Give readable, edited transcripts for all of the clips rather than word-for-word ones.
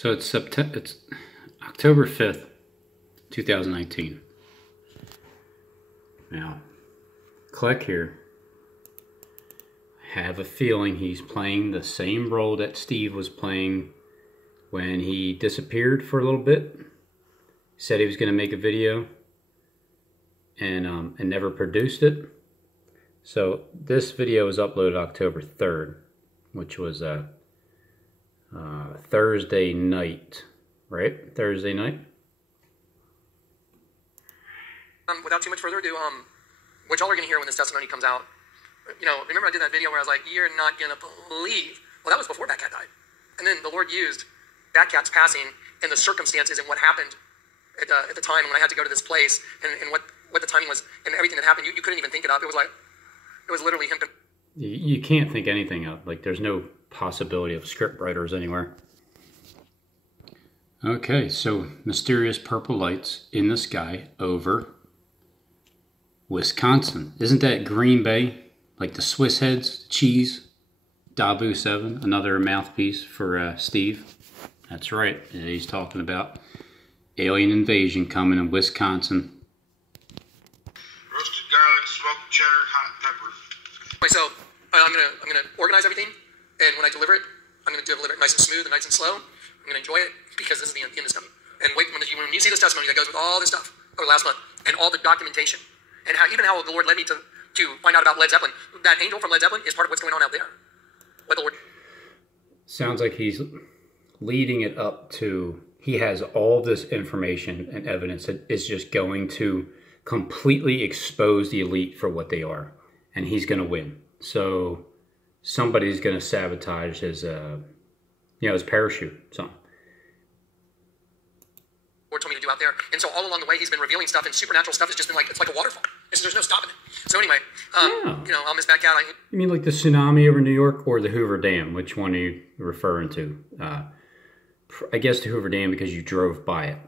So it's October 5th, 2019. Now, Kleck here. I have a feeling he's playing the same role that Steve was playing when he disappeared for a little bit. He said he was going to make a video and never produced it. So this video was uploaded October 3rd, which was Thursday night, right? Thursday night. Without too much further ado, what y'all are going to hear when this testimony comes out, you know, remember I did that video where I was like, you're not going to believe. Well, that was before Batcat died. And then the Lord used Batcat's passing and the circumstances and what happened at the time when I had to go to this place and what the timing was and everything that happened. You couldn't even think it up. It was like, it was literally him. You can't think anything up. Like, there's no possibility of script writers anywhere. Okay, so mysterious purple lights in the sky over Wisconsin. Isn't that Green Bay? Like the Swiss heads, cheese, Dabu 7, another mouthpiece for Steve. That's right. He's talking about alien invasion coming in Wisconsin. Roasted garlic, smoked cheddar, hot pepper. Wait, so I'm gonna organize everything, and when I deliver it, I'm gonna deliver it nice and smooth and nice and slow. I'm gonna enjoy it because this is the end is coming. And wait, when you see this testimony that goes with all this stuff over last month and all the documentation and how the Lord led me to find out about Led Zeppelin. That angel from Led Zeppelin is part of what's going on out there. What the Lord. Sounds like he's leading it up to, he has all this information and evidence that is just going to completely expose the elite for what they are. And he's going to win. So somebody's going to sabotage his, his parachute, something. Lord told me to do out there. And so all along the way, he's been revealing stuff, and supernatural stuff has just been like, it's like a waterfall. There's no stopping it. So anyway, I'll miss Batcat. You mean like the tsunami over New York or the Hoover Dam? Which one are you referring to? I guess the Hoover Dam because you drove by it.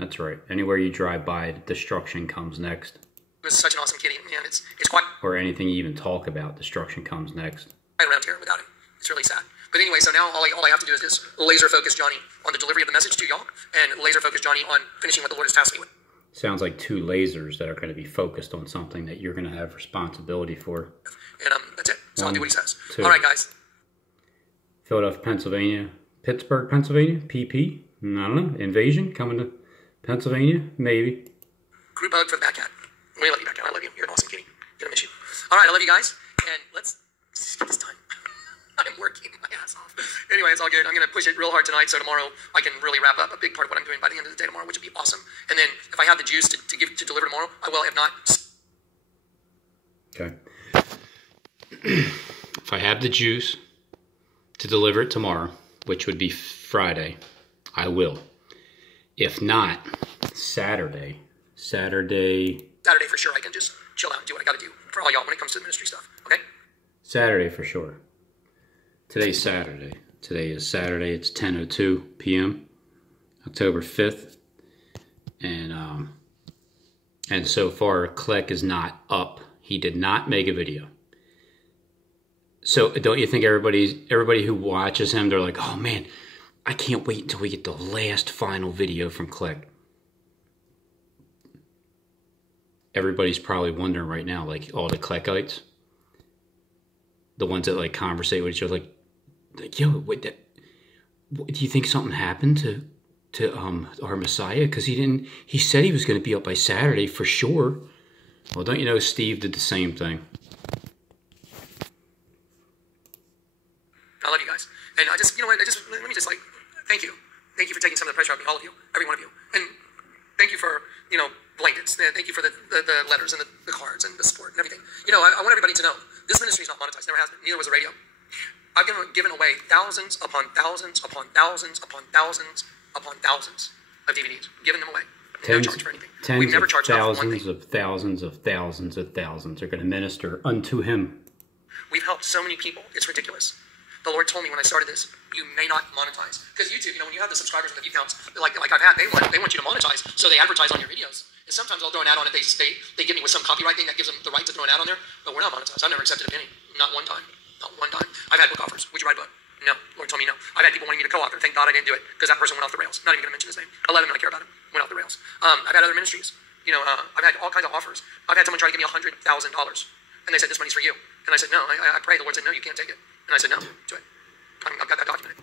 That's right. Anywhere you drive by it, destruction comes next. It was such an awesome kitty, man. It's quite... Or anything you even talk about, destruction comes next. Right around here without him. It's really sad. But anyway, so now all I have to do is just laser focus Johnny on the delivery of the message to y'all, and laser focus Johnny on finishing what the Lord has tasked me with. Sounds like two lasers that are going to be focused on something that you're going to have responsibility for. And that's it. So I'll do what he says. Two. All right, guys. Philadelphia, Pennsylvania. Pittsburgh, Pennsylvania. PP. I don't know. Invasion coming to Pennsylvania. Maybe. Group hug for the Batcat. We love you, Batcat. I love you. You're an awesome kitty. Gonna miss you. All right, I love you guys. And let's get this time. I'm working my ass off. Anyway, it's all good. I'm going to push it real hard tonight, so tomorrow I can really wrap up a big part of what I'm doing by the end of the day tomorrow, which would be awesome. And then if I have the juice to deliver tomorrow, I will. If not... Okay. If I have the juice to deliver it tomorrow, which would be Friday, I will. If not, Saturday for sure, I can just chill out and do what I got to do for all y'all when it comes to the ministry stuff, okay? Saturday for sure. Today's Saturday. Today is Saturday. It's 10:02 p.m. October 5th. And so far, Kleck is not up. He did not make a video. So don't you think everybody who watches him, they're like, oh man, I can't wait until we get the last final video from Kleck. Everybody's probably wondering right now, like all the Kleckites, the ones that like conversate with each other, like yo, do you think something happened to our Messiah? Because he said he was going to be up by Saturday for sure. Well, don't you know Steve did the same thing? I love you guys. And I just, let me just thank you. Thank you for taking some of the pressure off me, all of you, every one of you. And thank you for, blankets. Thank you for the letters and the cards and the support and everything. I want everybody to know, this ministry is not monetized, never has been, neither was the radio. I've given away thousands upon thousands upon thousands upon thousands upon thousands of DVDs. Given them away. Never charged for anything. We've never charged thousands of thousands of thousands of thousands are going to minister unto him. We've helped so many people. It's ridiculous. The Lord told me when I started this, you may not monetize. Because YouTube, when you have the subscribers and the view counts, like I've had, they want you to monetize, so they advertise on your videos. And sometimes I'll throw an ad on it. They give me with some copyright thing that gives them the right to throw an ad on there. But we're not monetized. I've never accepted a penny. Not one time. Not one time. I've had book offers. Would you write a book? No. Lord told me no. I've had people wanting me to co-author. Thank God I didn't do it because that person went off the rails. Not even going to mention his name. 11 I care about him. Went off the rails. I've had other ministries. You know, I've had all kinds of offers. I've had someone try to give me $100,000, and they said, this money's for you. And I said, no. I prayed. The Lord said, no, you can't take it. And I said, no, do it. I've got that documented.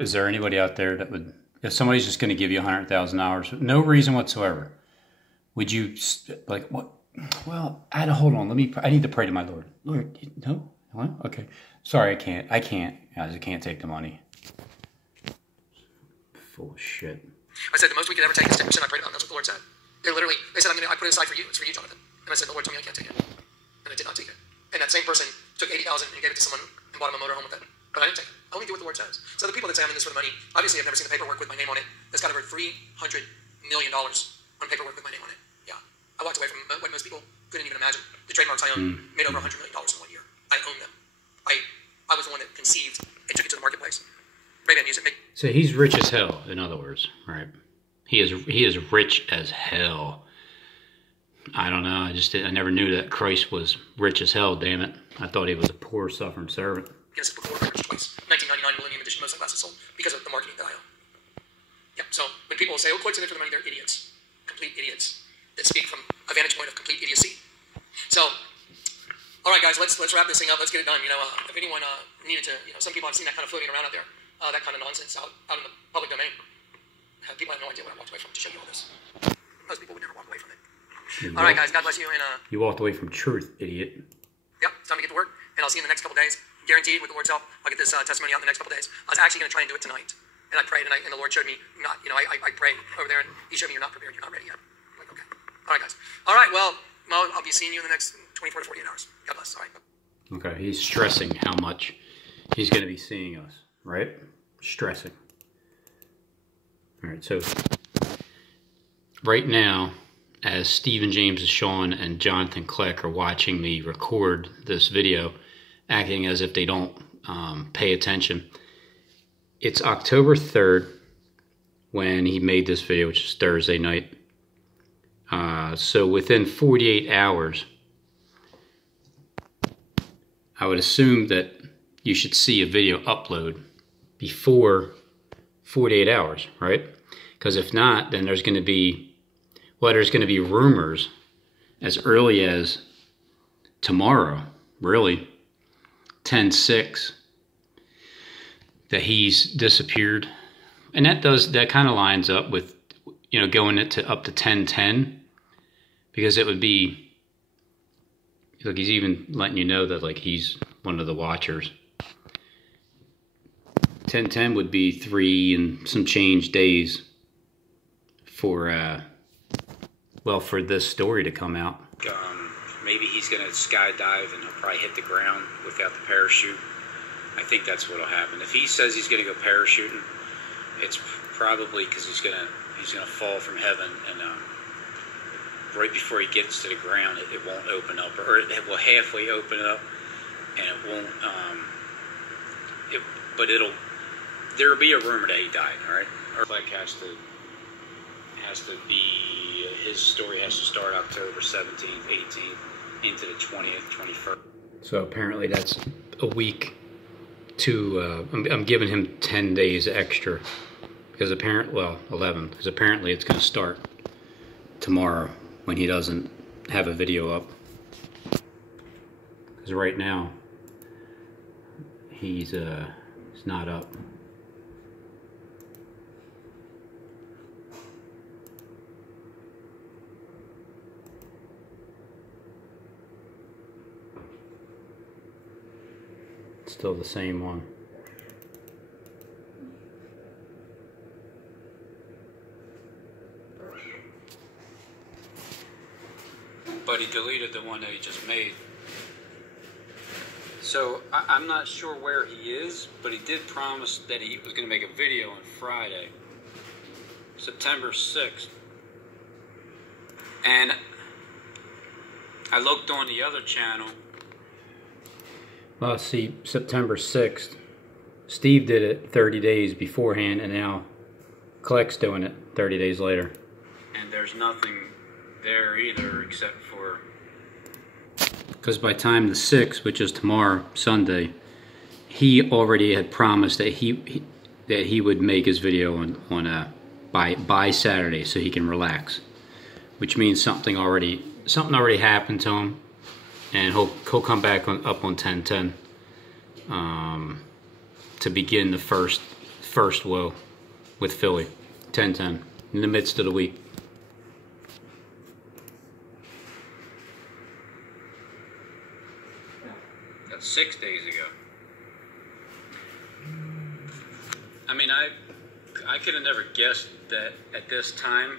Is there anybody out there that would, if somebody's just going to give you $100,000, no reason whatsoever, would you, like, what? Well, hold on. I need to pray to my Lord. Lord, no? What? Okay. Sorry, I can't. I can't take the money. Full of shit. I said, the most we could ever take is 10%. I prayed about it. That's what the Lord said. They said, I put it aside for you. It's for you, Jonathan. And I said, the Lord told me I can't take it. And I did not take it. And that same person took $80,000 and gave it to someone and bought him a motorhome with it. But I didn't take it. I only do what the Lord says. So the people that say I'm in this for the money, obviously I've never seen the paperwork with my name on it. It's got over $300 million on paperwork with my name on it. Yeah. I walked away from what most people couldn't even imagine. The trademarks I own made over $100 million in 1 year. I own them. I was the one that conceived and took it to the marketplace. Ray-Ban Music. So he's rich as hell, in other words, right? He is rich as hell. I don't know. I never knew that Christ was rich as hell. Damn it! I thought he was a poor, suffering servant. Guinness Book of World Records twice. 1999 Millennium Edition. Most sunglasses sold because of the marketing that I own. Yep. So when people say, "Oh, quotes in it for the money," they're idiots, complete idiots that speak from a vantage point of complete idiocy. So, all right, guys, let's wrap this thing up. Let's get it done. You know, if anyone needed to, you know, some people I've seen that kind of floating around out there, that kind of nonsense out in the public domain. People have no idea what I walked away from to show you all this. Most people would never walk away from it. All right, guys. God bless you. And you walked away from truth, idiot. Yep. It's time to get to work. And I'll see you in the next couple days. Guaranteed, with the Lord's help, I'll get this testimony out in the next couple days. I was actually going to try and do it tonight. And I prayed, and the Lord showed me not. You know, I prayed over there, and He showed me you're not prepared. You're not ready yet. I'm like, okay. All right, guys. All right. Well, I'll be seeing you in the next 24 to 48 hours. God bless. All right. Okay. He's stressing how much he's going to be seeing us, right? Stressing. All right. So right now, as Stephen James, Sean, and Jonathan Kleck are watching me record this video, acting as if they don't pay attention. It's October 3rd when he made this video, which is Thursday night. So within 48 hours, I would assume that you should see a video upload before 48 hours, right? Because if not, then there's going to be rumors as early as tomorrow, really, 10/6, that he's disappeared. And that kind of lines up with, you know, going up to 10/10, because it would be, look, he's even letting you know that, like, he's one of the watchers. 10/10 would be 3 and some change days for for this story to come out. Maybe he's going to skydive and he'll probably hit the ground without the parachute. I think that's what'll happen. If he says he's going to go parachuting, it's probably because he's going to fall from heaven, and right before he gets to the ground, it won't open up, or it will halfway open up, and it won't. There'll be a rumor that he died. All right, or Kleck has to be, his story has to start October 17th, 18th, into the 20th, 21st. So apparently that's a week to, I'm giving him 10 days extra, because 11, because apparently it's going to start tomorrow when he doesn't have a video up. Because right now, he's not up. Still the same one. But he deleted the one that he just made. So I'm not sure where he is, but he did promise that he was going to make a video on Friday, September 6th. And I looked on the other channel. Well, see, September 6th, Steve did it 30 days beforehand, and now Kleck's doing it 30 days later. And there's nothing there either, except for... Because by time the 6th, which is tomorrow, Sunday, he already had promised that he would make his video on by Saturday so he can relax, which means something already happened to him, and he'll come back up on 10-10 to begin the first woe with Philly. 10-10 in the midst of the week. That's 6 days ago. I mean, I could have never guessed that at this time,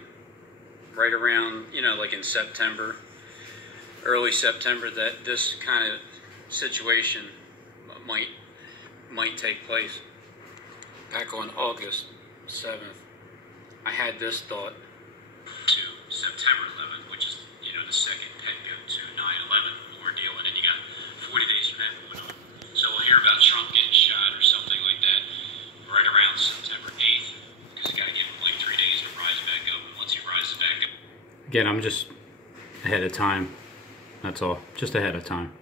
right around, you know, like in September, early September, that this kind of situation might take place. Back on August 7th, I had this thought. To September 11th, which is, you know, the second Petco to 9/11 ordeal, and then you got 40 days from that going on. So we'll hear about Trump getting shot or something like that right around September 8th, because you got to give him like 3 days to rise back up, and once he rises back up. Again, I'm just ahead of time. That's all. Just ahead of time.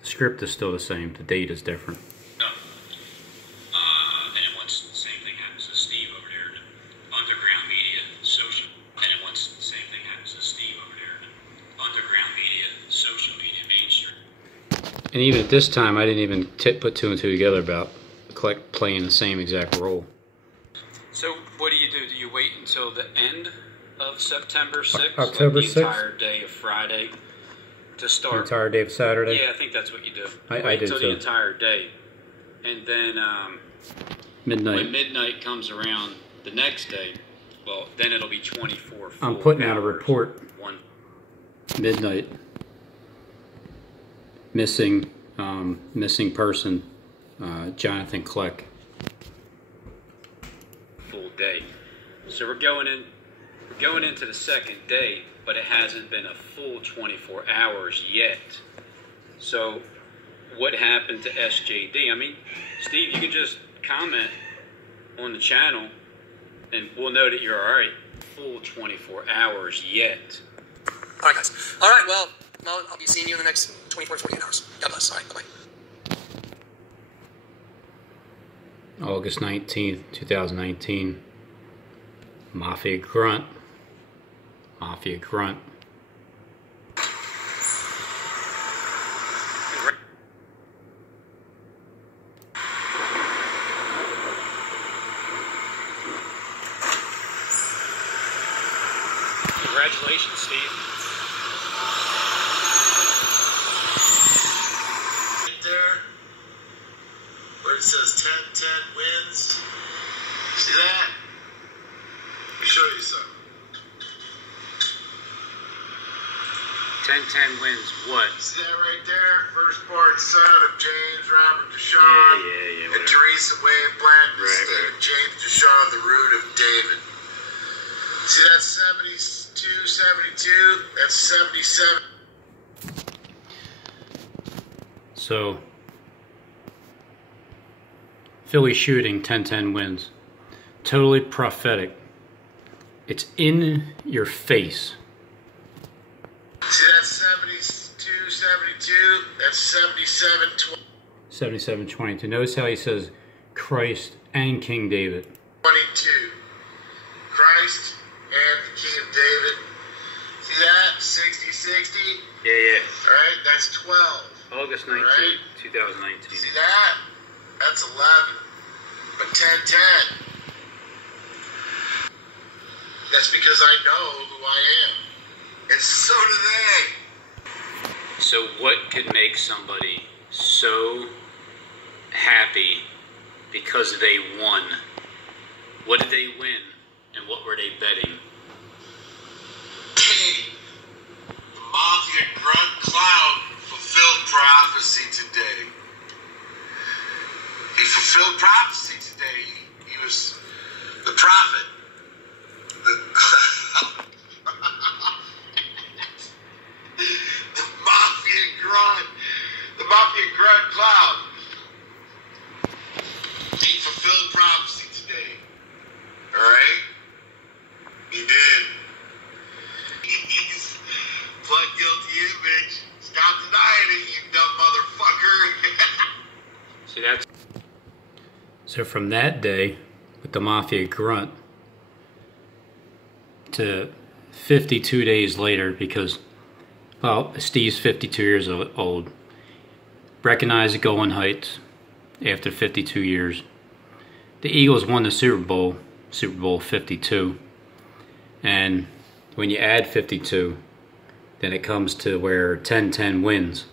The script is still the same. The date is different. And then once the same thing happens to Steve over there, the underground media, social. And then once the same thing happens to Steve over there, the underground media, social media, mainstream. And even at this time, I didn't even put two and two together about Kleck playing the same exact role. So what do? Do you wait until the end of September 6th? October like 6th? The entire day of Friday to start? The entire day of Saturday? Yeah, I think that's what you do. I did too. too. The entire day. And then midnight. When midnight comes around the next day, well, then it'll be 24 full I'm putting out a hours. report. Midnight. Missing person, Jonathan Kleck. Full day. So we're going into the second day, but it hasn't been a full 24 hours yet. So what happened to SJD? I mean, Steve, you can just comment on the channel and we'll know that you're all right. Full 24 hours yet. All right, guys. All right, well, I'll be seeing you in the next 24 to 48 hours. God bless. All right, bye-bye. August 19th, 2019. Mafia Grunt. Mafia Grunt. Congratulations, Steve. Right there, where it says 10-10 wins. See that? Let me show you something. 10-10 wins what? See that right there? Firstborn son of James Robert Deshawn Yeah, and whatever. Teresa Wayne Blank. Right. James Deshawn, the root of David. See that 72, 72? That's 77. So, Philly shooting, 10-10 wins. Totally prophetic. It's in your face. See that 72, 72? That's 77, 20. 77-22. Notice how he says Christ and King David. 22. Christ and the King of David. See that? 60, 60? Yeah. Alright, that's 12. August 19th, Right. 2019. See that? That's 11. But 10-10. That's because I know who I am. And so do they. So what could make somebody so happy because they won? What did they win? And what were they betting? The Mafia Grunt Clown fulfilled prophecy today. He fulfilled prophecy today. He was the prophet. The Mafia Grunt Clown. He fulfilled prophecy today. Alright? He did. He's pled guilty image. Stop denying it, you dumb motherfucker. See, That's So from that day with the Mafia grunt to 52 days later, because, well, Steve's 52 years old, recognized the Golan Heights after 52 years. The Eagles won the Super Bowl 52. And when you add 52, then it comes to where 10-10 wins.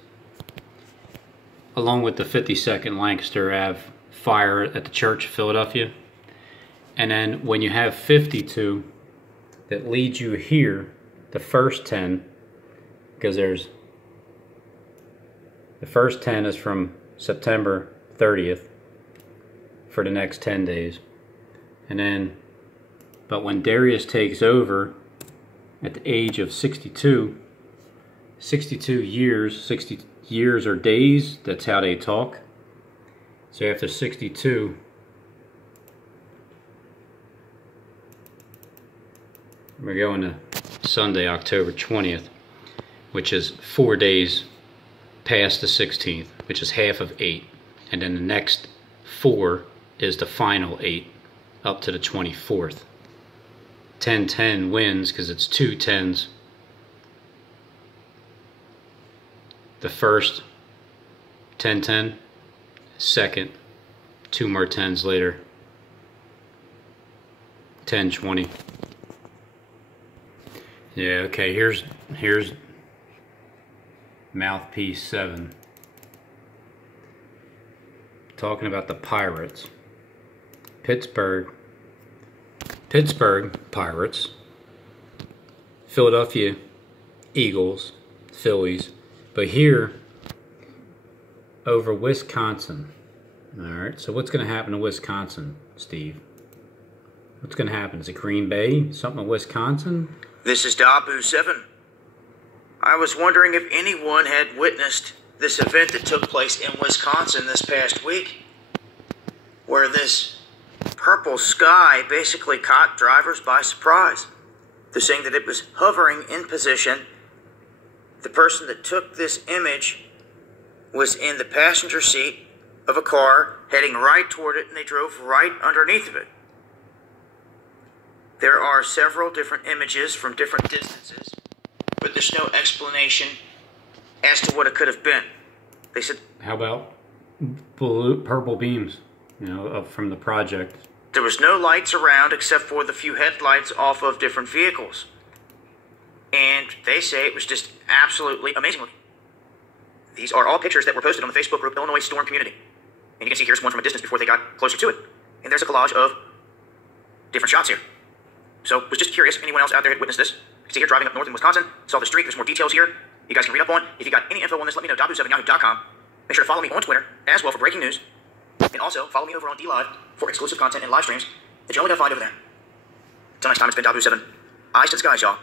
Along with the 52nd Lancaster Ave fire at the Church of Philadelphia. And then when you have 52, that leads you here, the first 10, because there's, the first 10 is from September 30th for the next 10 days. And then, but when Darius takes over at the age of 62, 62 years, 60 years or days, that's how they talk. So after 62, we're going to Sunday, October 20th, which is 4 days past the 16th, which is half of 8. And then the next 4 is the final 8, up to the 24th. 10-10 wins because it's 2 10s. The first 10-10, second 2 more 10s later, 10-20. Yeah, okay, here's Mouthpiece 7 talking about the Pirates. Pittsburgh Pirates, Philadelphia Eagles, Phillies, but here over Wisconsin. Alright, so what's going to happen to Wisconsin, Steve? What's going to happen? Is it Green Bay? Something in Wisconsin? This is Dabu7. I was wondering if anyone had witnessed this event that took place in Wisconsin this past week, where this purple sky basically caught drivers by surprise. They're saying that it was hovering in position. The person that took this image was in the passenger seat of a car heading right toward it, and they drove right underneath of it. There are several different images from different distances, but there's no explanation as to what it could have been. They said, how about purple beams, you know, from the project? There was no lights around except for the few headlights off of different vehicles. And they say it was just absolutely amazing looking. These are all pictures that were posted on the Facebook group Illinois Storm Community. And you can see here's one from a distance before they got closer to it. And there's a collage of different shots here. So was just curious if anyone else out there had witnessed this. You can see here driving up north in Wisconsin, saw the street, there's more details here you guys can read up on. If you got any info on this, let me know, dabu7yahoo.com. Make sure to follow me on Twitter as well for breaking news. And also follow me over on DLive for exclusive content and live streams that you only gotta find over there. Until next time, it's been Dabu7. Eyes to the skies, y'all.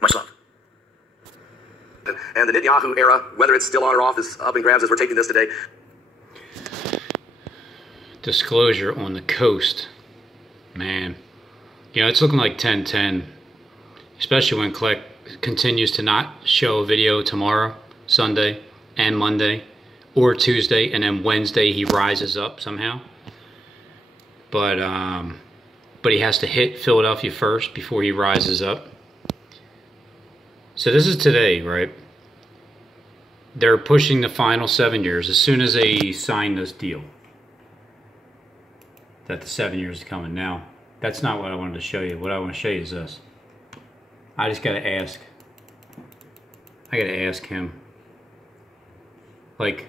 Much love. And the Netanyahu era, whether it's still on or off, is up in grabs as we're taking this today. Disclosure on the coast. Man. You know, it's looking like 10-10. Especially when Kleck continues to not show a video tomorrow, Sunday, and Monday, or Tuesday, and then Wednesday he rises up somehow. But he has to hit Philadelphia first before he rises up. So this is today, right? They're pushing the final 7 years as soon as they sign this deal. That the 7 years is coming. Now, that's not what I wanted to show you. What I want to show you is this. I just got to ask. I got to ask him. Like,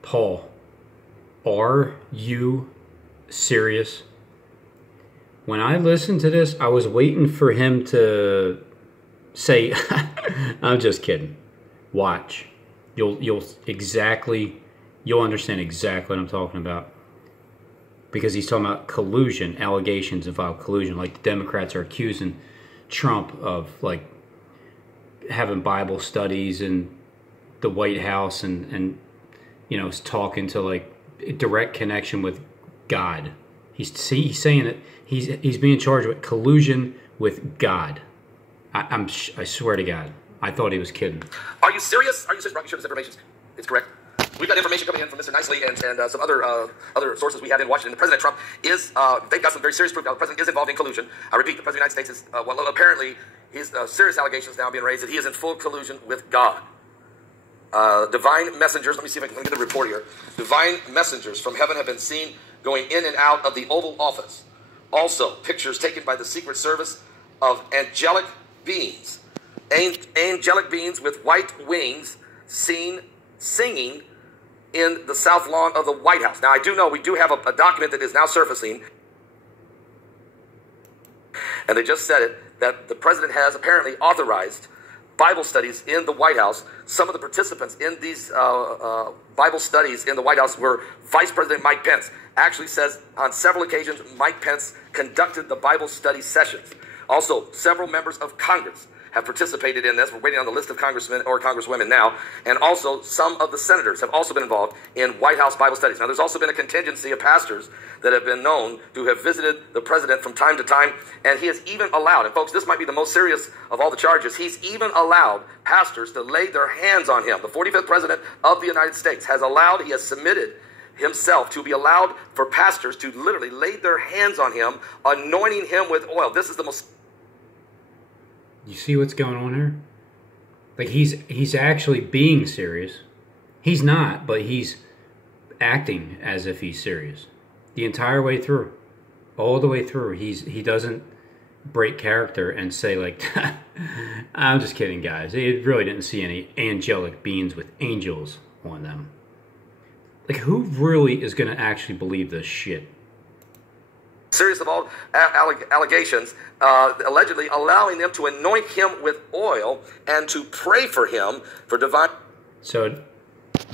Paul, are you serious? When I listened to this, I was waiting for him to say, I'm just kidding. Watch. You'll understand exactly what I'm talking about. Because he's talking about collusion, allegations of collusion. Like the Democrats are accusing Trump of like having Bible studies in the White House and you know, talking to like direct connection with God. He's saying that he's being charged with collusion with God. I swear to God, I thought he was kidding. Are you serious? Are you serious? Rocky, sure this information. It's correct. We've got information coming in from Mr. Nicely and some other sources we have in Washington. President Trump is, they've got some very serious proof now. The president is involved in collusion. I repeat, the president of the United States is, well, apparently, he's serious allegations now being raised that he is in full collusion with God. Divine messengers, let me see if I can get the report here. Divine messengers from heaven have been seen going in and out of the Oval Office. Also, pictures taken by the Secret Service of angelic beings. Angelic beings with white wings seen singing in the south lawn of the White House. Now, I do know we do have a document that is now surfacing, and they just said it, that the president has apparently authorized Bible studies in the White House. Some of the participants in these Bible studies in the White House were Vice President Mike Pence. Actually says on several occasions Mike Pence conducted the Bible study sessions. Also, several members of Congress have participated in this. We're waiting on the list of congressmen or congresswomen now. And also, some of the senators have also been involved in White House Bible studies. Now, there's also been a contingency of pastors that have been known to have visited the president from time to time. And he has even allowed, and folks, this might be the most serious of all the charges, he's even allowed pastors to lay their hands on him. The 45th president of the United States has allowed, he has submitted himself to be allowed for pastors to literally lay their hands on him, anointing him with oil. This is the most... You see what's going on here? Like, he's actually being serious. He's not, but he's acting as if he's serious. The entire way through. All the way through. He doesn't break character and say, like, I'm just kidding, guys. He really didn't see any angelic beings with angels on them. Like, who really is going to actually believe this shit? Serious of all allegations, allegedly allowing them to anoint him with oil and to pray for him for divine... So,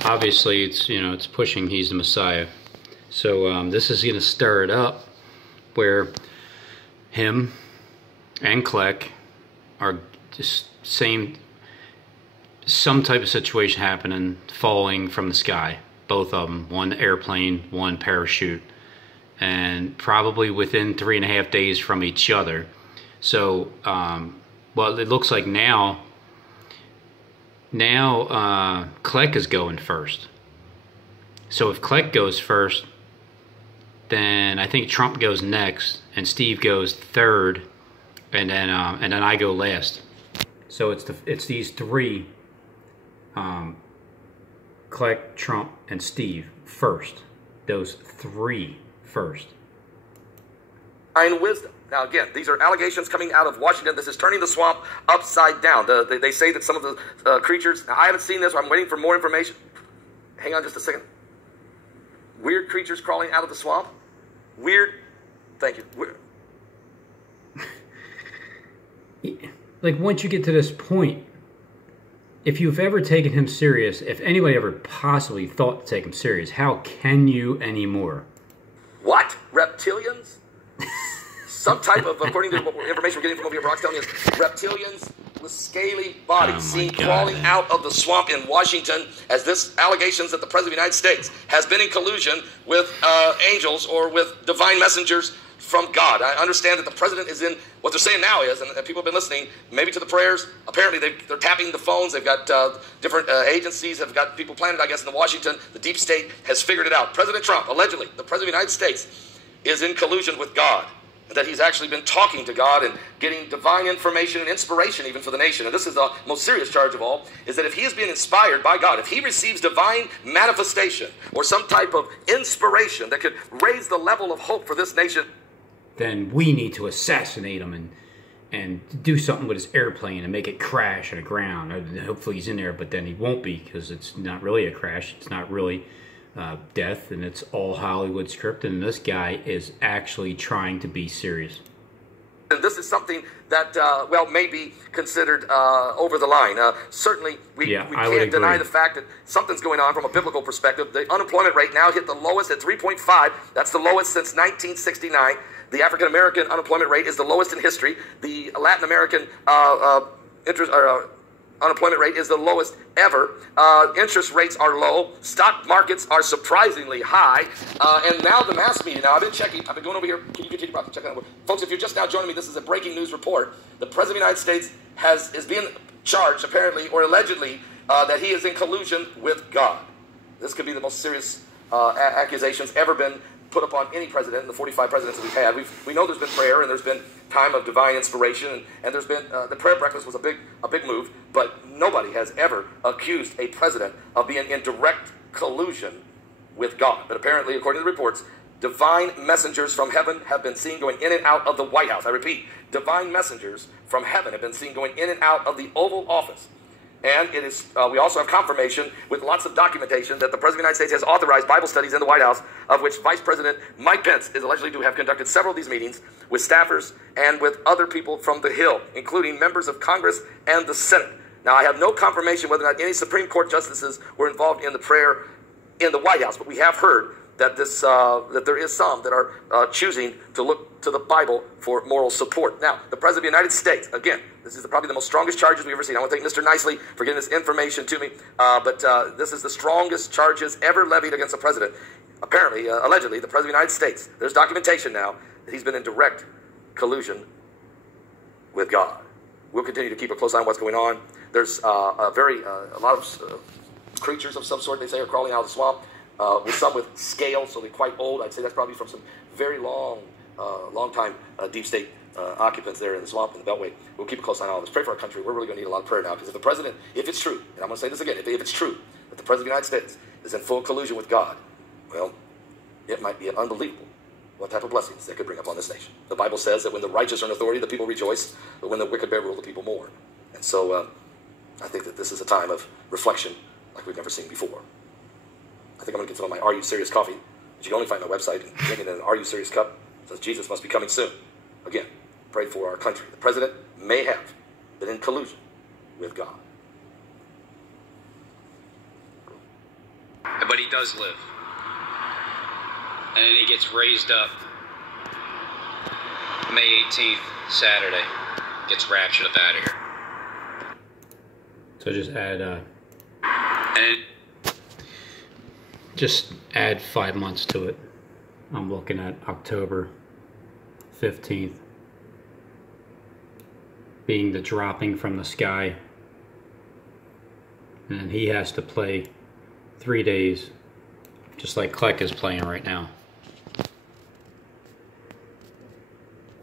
obviously, it's pushing he's the Messiah. So, this is going to stir it up where him and Kleck are just some type of situation happening, falling from the sky. Both of them, one airplane, one parachute, and probably within 3.5 days from each other. So, well, it looks like now Kleck is going first. So if Kleck goes first, then I think Trump goes next, and Steve goes third, and then I go last. So it's these three. Kleck, Trump, and Steve first. Those three first. Divine wisdom. Now, again, these are allegations coming out of Washington. This is turning the swamp upside down. They say that some of the creatures... Now, I haven't seen this. I'm waiting for more information. Hang on just a second. Weird creatures crawling out of the swamp. Weird... Thank you. Weird. Like, once you get to this point... If you've ever taken him serious, if anybody ever possibly thought to take him serious, how can you anymore? What? Reptilians? Some type of, according to what information we're getting from over here, Brock's telling us, reptilians with scaly bodies seen crawling out of the swamp in Washington as this allegations that the President of the United States has been in collusion with angels or with divine messengers from God. I understand that the president is in, what they're saying now is, and people have been listening, maybe to the prayers, apparently they're tapping the phones, they've got different agencies, have got people planted, I guess, in Washington. The deep state has figured it out. President Trump, allegedly, the president of the United States, is in collusion with God, and that he's actually been talking to God and getting divine information and inspiration even for the nation. And this is the most serious charge of all, is that if he is being inspired by God, if he receives divine manifestation or some type of inspiration that could raise the level of hope for this nation, then we need to assassinate him and do something with his airplane and make it crash on the ground. Hopefully he's in there, but then he won't be, because it's not really a crash. It's not really death, and it's all Hollywood script, and this guy is actually trying to be serious. And this is something that, well, may be considered over the line. Certainly, we can't deny the fact that something's going on from a biblical perspective. The unemployment rate now hit the lowest at 3.5. That's the lowest since 1969. The African-American unemployment rate is the lowest in history. The Latin American unemployment rate is the lowest ever. Interest rates are low. Stock markets are surprisingly high. And now the mass media. Now, I've been checking. I've been going over here. Can you continue to check that out? Folks, if you're just now joining me, this is a breaking news report. The President of the United States is being charged, apparently, or allegedly, that he is in collusion with God. This could be the most serious accusations ever been put upon any president in the 45 presidents that we've had. We know there's been prayer and there's been time of divine inspiration, and there's been the prayer breakfast was a big move, but nobody has ever accused a president of being in direct collusion with God. But apparently, according to the reports, divine messengers from heaven have been seen going in and out of the White House. I repeat, divine messengers from heaven have been seen going in and out of the Oval Office. And it is. We also have confirmation with lots of documentation that the President of the United States has authorized Bible studies in the White House, of which Vice President Mike Pence is allegedly to have conducted several of these meetings with staffers and with other people from the Hill, including members of Congress and the Senate. Now, I have no confirmation whether or not any Supreme Court justices were involved in the prayer in the White House, but we have heard that that there is some that are choosing to look to the Bible for moral support. Now, the President of the United States, again, this is probably the most strongest charges we've ever seen. I want to thank Mr. Nicely for getting this information to me, but this is the strongest charges ever levied against a president. Apparently, allegedly, the President of the United States, there's documentation now that he's been in direct collusion with God. We'll continue to keep a close eye on what's going on. There's a lot of creatures of some sort, they say, are crawling out of the swamp. With some with scales, so they're quite old. I'd say that's probably from some very long time deep state occupants there in the swamp and the Beltway. We'll keep a close eye on all this. Pray for our country. We're really going to need a lot of prayer now, because if the president, if it's true, and I'm going to say this again, if it's true that the President of the United States is in full collusion with God, well, it might be unbelievable what type of blessings they could bring upon this nation. The Bible says that when the righteous are in authority, the people rejoice, but when the wicked bear rule, the people mourn. And so I think that this is a time of reflection like we've never seen before. I think I'm going to get some of my Are You Serious coffee, which you can only find on my website, and drink it in an Are You Serious cup, since Jesus must be coming soon. Again, pray for our country. The president may have been in collusion with God. But he does live. And then he gets raised up May 18th, Saturday. Gets raptured up out of here. So just add... And just add 5 months to it. I'm looking at October 15th being the dropping from the sky, and he has to play 3 days, just like Kleck is playing right now.